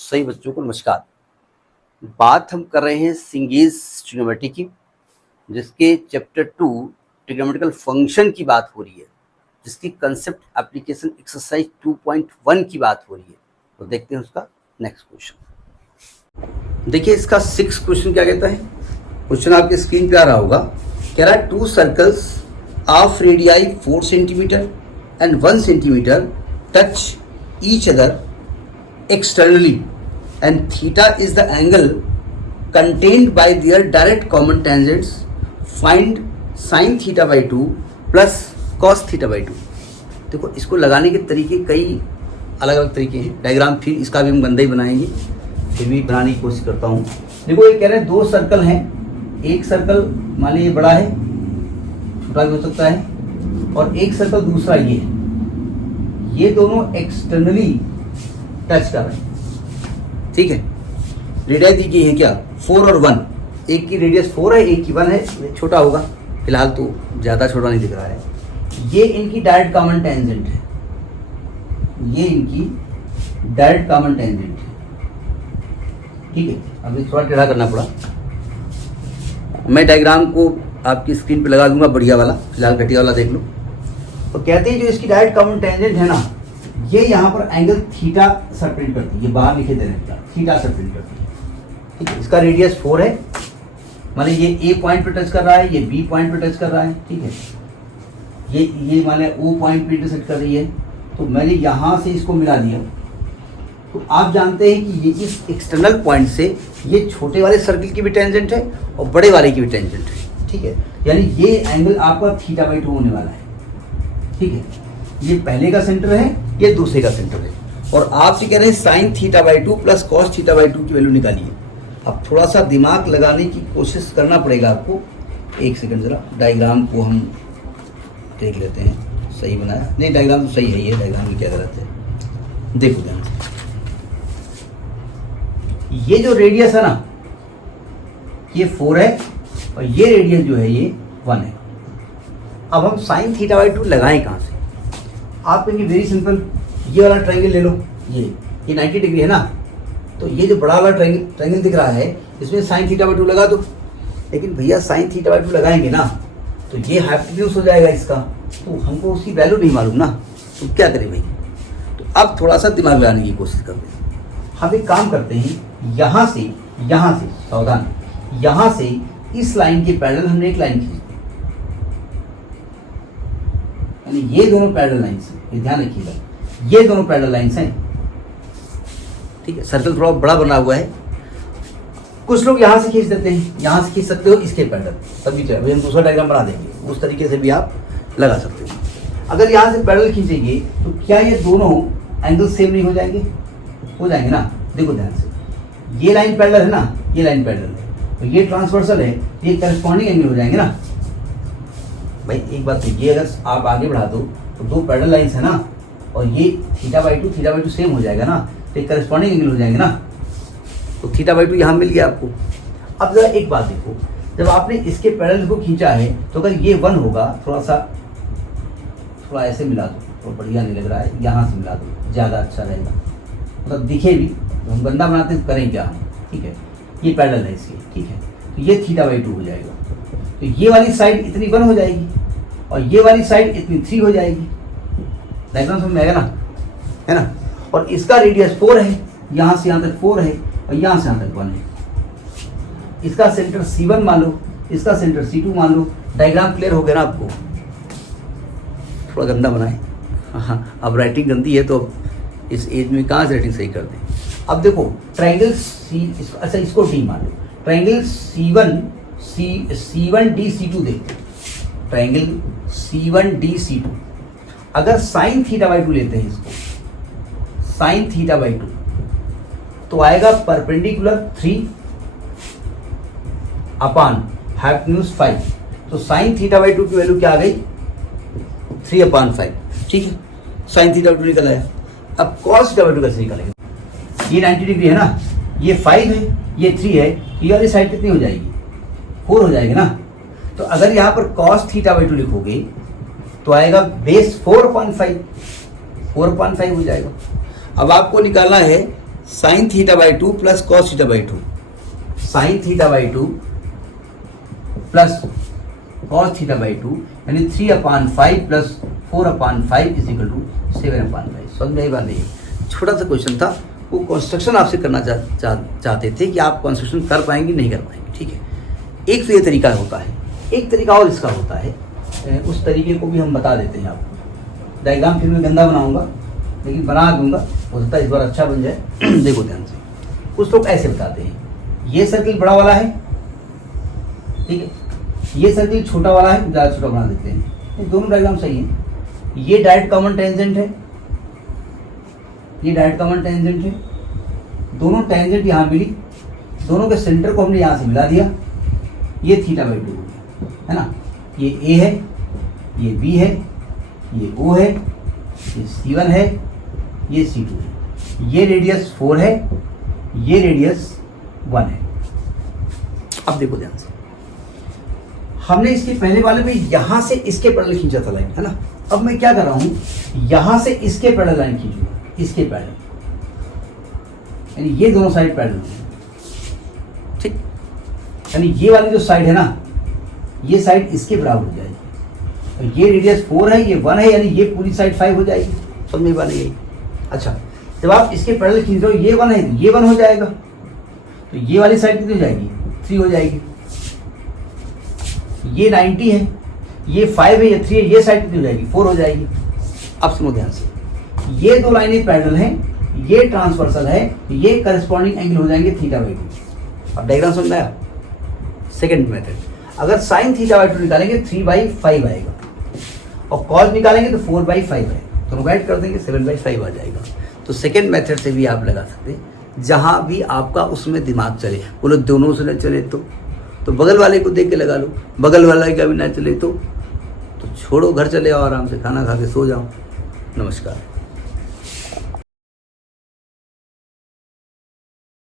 सही बच्चों को नमस्कार। बात हम कर रहे हैं सिंगेज ट्रिग्नोमेट्री की, जिसके चैप्टर 2 ट्रिग्नोमेट्रिकल फंक्शन की बात हो रही है, जिसकी कंसेप्ट एप्लीकेशन एक्सरसाइज 2.1 की बात हो रही है। तो देखते हैं उसका नेक्स्ट क्वेश्चन। देखिए इसका 6 क्वेश्चन क्या कहता है। क्वेश्चन आपके स्क्रीन पे आ रहा होगा। कह रहा है 2 circles of radii 4 centimetre and 1 centimetre touch each other externally and theta is the angle contained by their direct common tangents. Find sin theta by 2 plus cos theta by 2। देखो इसको लगाने के तरीके कई अलग अलग तरीके हैं। डायग्राम फिर इसका भी हम गंदा ही बनाएंगे, फिर भी बनाने की कोशिश करता हूँ। देखो ये कह रहे हैं 2 सर्कल हैं। एक सर्कल मान लीजिए बड़ा है, छोटा भी हो सकता है, और एक सर्कल दूसरा ये है। ये दोनों एक्सटर्नली टच कर रहे हैं, ठीक है। रेडियस दी गई है क्या, 4 और 1। एक की रेडियस 4 है, एक की 1 है। छोटा होगा, फिलहाल तो ज़्यादा छोटा नहीं दिख रहा है। ये इनकी डायरेक्ट कॉमन टेंजेंट है, ये इनकी डायरेक्ट कॉमन टेंजेंट है, ठीक है। अभी थोड़ा टेढ़ा करना पड़ा। मैं डायग्राम को आपकी स्क्रीन पे लगा दूंगा, बढ़िया वाला, फिलहाल घटिया वाला देख लो। तो कहते हैं जो इसकी डायरेक्ट कॉमन टेंजेंट है ना, ये यहाँ पर एंगल थीटा सबटेंड करती है। ये बाहर लिखे दे रहे हैं, थीटा सबटेंड करती है, ठीक है। इसका रेडियस 4 है, माने ये ए पॉइंट पे टच कर रहा है, ये बी पॉइंट पे टच कर रहा है, ठीक है। ये माने ओ पॉइंट पे इंटरसेक्ट कर रही है। तो मैंने यहाँ से इसको मिला दिया। तो आप जानते हैं कि ये इस एक्सटर्नल पॉइंट से ये छोटे वाले सर्किल की भी टेंजेंट है और बड़े वाले की भी टेंजेंट है, ठीक है। यानी ये एंगल आपका थीटा बाई 2 होने वाला है, ठीक है। ये पहले का सेंटर है, ये दूसरे का सेंटर है। और आपसे कह रहे हैं sine theta by 2 plus cos theta by 2 की वैल्यू निकालिए। अब थोड़ा सा दिमाग लगाने की कोशिश करना पड़ेगा आपको। एक सेकंड जरा डायग्राम को हम देख लेते हैं। सही बनाया नहीं, डायग्राम तो सही है। ये डायग्राम में क्या गलत है, देखो ध्यान से। ये जो रेडियस है ना, ये 4 है और ये रेडियस जो है ये 1 है। अब हम साइन थीटा बाई 2 लगाएं कहाँ से। आप कहेंगे वेरी सिंपल, ये वाला ट्रायंगल ले लो। ये 90 डिग्री है ना, तो ये जो बड़ा वाला ट्रायंगल दिख रहा है, इसमें साइन थीटा बाई 2 लगा दो। लेकिन भैया साइन थीटा बाई 2 लगाएंगे ना, तो ये हाइपोटेन्यूज हो जाएगा इसका, तो हमको उसकी वैल्यू नहीं मालूम ना, तो क्या करें भाई। तो अब थोड़ा सा दिमाग लगाने की कोशिश करते हैं। हम एक काम करते हैं, यहाँ से सावधान, यहाँ से इस लाइन के पैरेलल हमने एक लाइन खींची, ये दोनों पैरेलल लाइंस हैं। ये ध्यान रखिएगा, ये दोनों पैरेलल लाइंस हैं, ठीक है। सर्कल थोड़ा बड़ा बना हुआ है। कुछ लोग यहाँ से खींच देते हैं, यहाँ से खींच सकते हो इसके पैरेलल, तभी चलिए हम दूसरा डायग्राम बना देंगे। उस तरीके से भी आप लगा सकते हो। अगर यहाँ से पैरेलल खींचेंगे तो क्या ये दोनों एंगल सेम नहीं हो जाएंगे? हो जाएंगे ना। देखो ध्यान से, ये लाइन पैरेलल है ना, ये लाइन पैरेलल है, तो ये ट्रांसवर्सल है, ये करस्पॉन्डिंग एंगल हो जाएंगे ना भाई। एक बात तो ये, अगर आप आगे बढ़ा दो तो 2 पैरेलल लाइंस है ना, और ये थीटा बाई 2 सेम हो जाएगा ना, तो एक करस्पॉन्डिंग एंगल हो जाएंगे ना। तो थीटा बाई 2 यहाँ मिल गया आपको। अब जरा एक बात देखो, जब आपने इसके पैरेलल को खींचा है, तो अगर ये 1 होगा, थोड़ा ऐसे मिला दो, तो बढ़िया नहीं लग रहा है, यहाँ से मिला दो, ज़्यादा अच्छा रहेगा, मतलब दिखे भी। तो हम गंदा बनाते हैं, करें क्या हम, ठीक है। ये पैरेलल है इसके, ठीक है। तो ये थीटा बाई 2 हो जाएगा। तो ये वाली साइड इतनी 1 हो जाएगी और ये वाली साइड इतनी 3 हो जाएगी। डायग्राम समझ में आएगा ना, है ना। और इसका रेडियस 4 है, यहाँ से यहाँ तक 4 है और यहाँ से यहाँ तक 1 है। इसका सेंटर C1 मान लो, इसका सेंटर C2 मान लो। डायग्राम क्लियर हो गया ना आपको। थोड़ा गंदा बनाए, हाँ। अब राइटिंग गंदी है तो इस एज में कहाँ से राइटिंग सही कर दें। अब देखो ट्राइंगल अच्छा इसको D मान लो। ट्राइंगल C1DC2 देखते हैं। ट्राइंगल C1DC2 अगर साइन थीटा बाई 2 लेते हैं इसको, साइन थीटा बाई 2, तो आएगा परपेंडिकुलर 3 अपान हाइपोटेन्यूज 5। तो साइन थीटा बाई 2 की वैल्यू क्या आ गई, 3/5, ठीक है। साइन थीटा बाई 2 निकल आया। अब कॉस थीटा बाई 2 कैसे निकलेगा। ये 90 डिग्री है ना, ये 5 है, ये 3 है, ये वाली साइड कितनी हो जाएगी, 4 हो जाएगी ना। तो अगर यहाँ पर कॉस थीटा बाई 2 लिखोगे तो आएगा बेस 4/5 हो जाएगा। अब आपको निकालना है sine theta by 2 plus cos theta by 2, sine theta by 2 plus cos theta by 2 यानी 3/5 प्लस 4/5 इज इक्वल टू 7/5। समझ में आई बात नहीं? छोटा सा क्वेश्चन था, वो कंस्ट्रक्शन आपसे करना चाहते थे कि आप कंस्ट्रक्शन कर पाएंगे नहीं कर पाएंगे। ठीक है, एक तो ये तरीका होता है, एक तरीका और इसका होता है, उस तरीके को भी हम बता देते हैं आपको। डायग्राम फिर मैं गंदा बनाऊंगा लेकिन बना दूंगा, हो सकता है इस बार अच्छा बन जाए। देखो ध्यान से, कुछ लोग ऐसे बताते हैं, ये सर्किल बड़ा वाला है, ठीक है, ये सर्किल छोटा वाला है, ज़्यादा छोटा बना देते हैं, ये दोनों डायग्राम सही है। ये डायरेक्ट कॉमन टेंजेंट है, ये डायरेक्ट कॉमन टेंजेंट है, दोनों टेंजेंट यहाँ मिली, दोनों के सेंटर को हमने यहाँ से मिला दिया, ये थीटा बाई 2 है ना। ये ए है, ये बी है, ये ओ है, ये C1 है, ये C2 है, ये रेडियस 4 है, ये रेडियस 1 है। अब देखो ध्यान से, हमने इसके पहले वाले में यहां से इसके पैरेलल खींचा था लाइन, है ना। अब मैं क्या कर रहा हूं, यहां से इसके पैरेलल लाइन खींचूंगा, इसके पैरेलल, यानी ये दोनों साइड पैरेलल हैं, ठीक। यानी ये वाली जो साइड है ना, ये साइड इसके बराबर हो जाएगी, और ये रेडियस 4 है, ये 1 है, यानी ये पूरी साइड 5 हो जाएगी। समझ में बात नहीं? अच्छा, जब आप इसके पैरेलल खींच रहे हो, ये 1 है तो ये 1 हो जाएगा, तो ये वाली साइड कितनी हो जाएगी, 3 हो जाएगी। ये 90 है, ये 5 है, ये 3 है, ये साइड कितनी हो जाएगी, 4 हो जाएगी। अब सुनो ध्यान से, ये दो लाइनें पैरेलल हैं, ये ट्रांसवर्सल है, ये करस्पॉन्डिंग एंगल हो जाएंगे थीटा बाई 2। अब डायग्राम समझ में आया? सेकंड मेथड, अगर साइन थीटा बाई 2 निकालेंगे 3/5 आएगा, और कॉस निकालेंगे तो 4/5 है, दोनों ऐड कर देंगे 7/5 आ जाएगा। तो सेकंड मेथड से भी आप लगा सकते हैं, जहां भी आपका उसमें दिमाग चले। बोलो दोनों से न चले तो बगल वाले को देख के लगा लो, बगल वाले का भी ना चले तो छोड़ो, घर चले आओ, आराम से खाना खा के सो जाओ। नमस्कार।